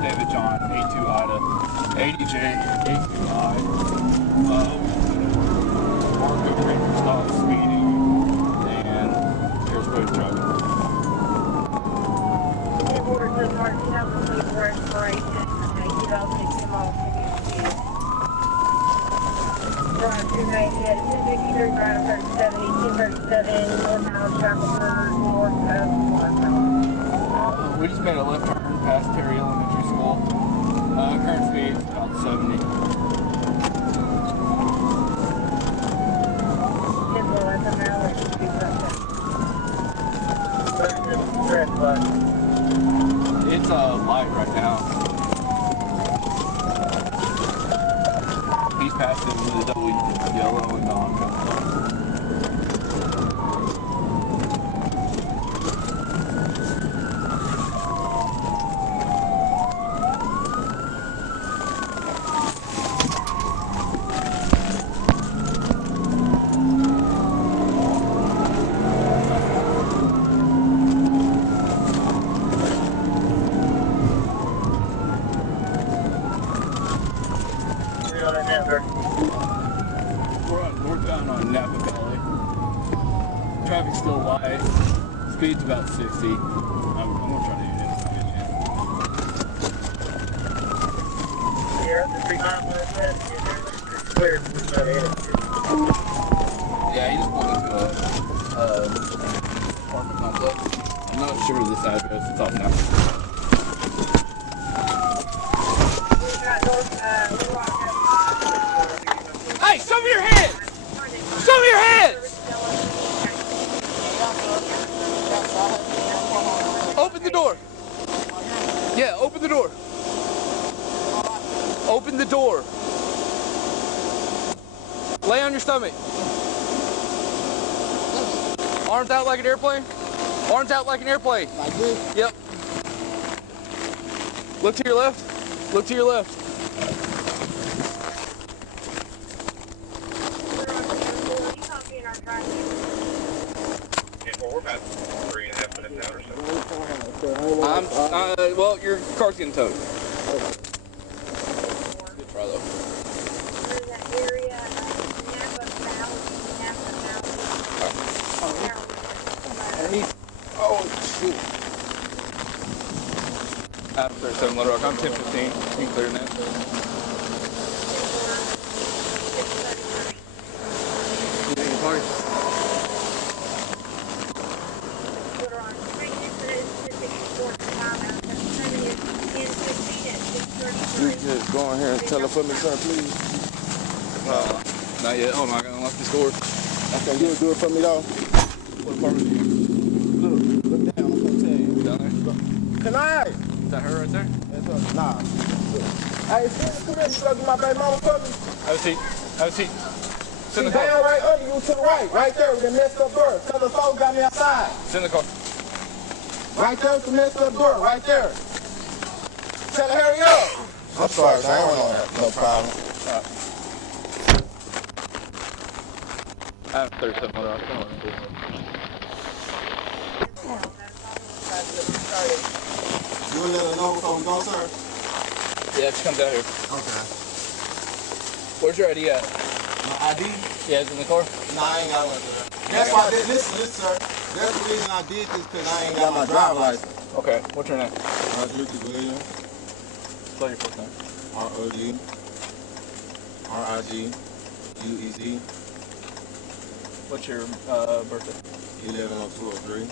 David John, A2 Ida, ADJ, A2I, Marco Ranger stop speeding, and here's road driving. Order to Mark 2024 expiration, you don't take them all to you. Drive through May, at 263, drive 37, 1837, northbound, traffic north of Marco. We just made a left turn past Terry Elementary School. Current speed is about 70. It's light right now. He's passed it with a double yellow and oncoming. We're northbound on Napa Valley. Traffic's still light. Speed's about 60. I'm gonna try to do this. Yeah, he just wanted to apartment complex. I'm not sure this address. It's off now. Hey, show me your hands! Show me your hands! Open the door. Yeah, open the door. Open the door. Lay on your stomach. Arms out like an airplane. Arms out like an airplane. Like this? Yep. Look to your left. Look to your left. Well, we're about 3.5 minutes out or so. Well, your car's getting towed. Good try though. Oh, shoot. Adam 37 Little Rock. I'm 1015. You can clear that. You think it's hard? You just go in here and tell her for me, sir, please. Not yet. Hold on, I gotta unlock this door. Okay, you'll do it for me, though. What apartment are you in? Look down. I'm gonna tell you. Down there? Can I? Is that her right there? That's her. Nah. Hey, come here. You gonna do my baby mama for me? Have a seat. Have a seat. Sit in the She's car. down right under you to the right. Right there with the messed up door. Tell the folks got me outside. Sit in the car. Right there with the messed up door. Right there. Tell her hurry up. I'm sorry, sir. I don't know that. No problem. I have 37 Little Rock. Come on. You will let her know before we go, sir? Yeah, she comes out here. Okay. Where's your ID at? My ID? Yeah, it's in the car. No, I ain't got one, sir. That's why I did this, sir. That's the reason I did this, because I ain't got my driver's license. Okay, what's your name? Richard Williams. Spell your first name. R-O-D-R-I-G-U-E-Z. What's your birthday? 11/02/03.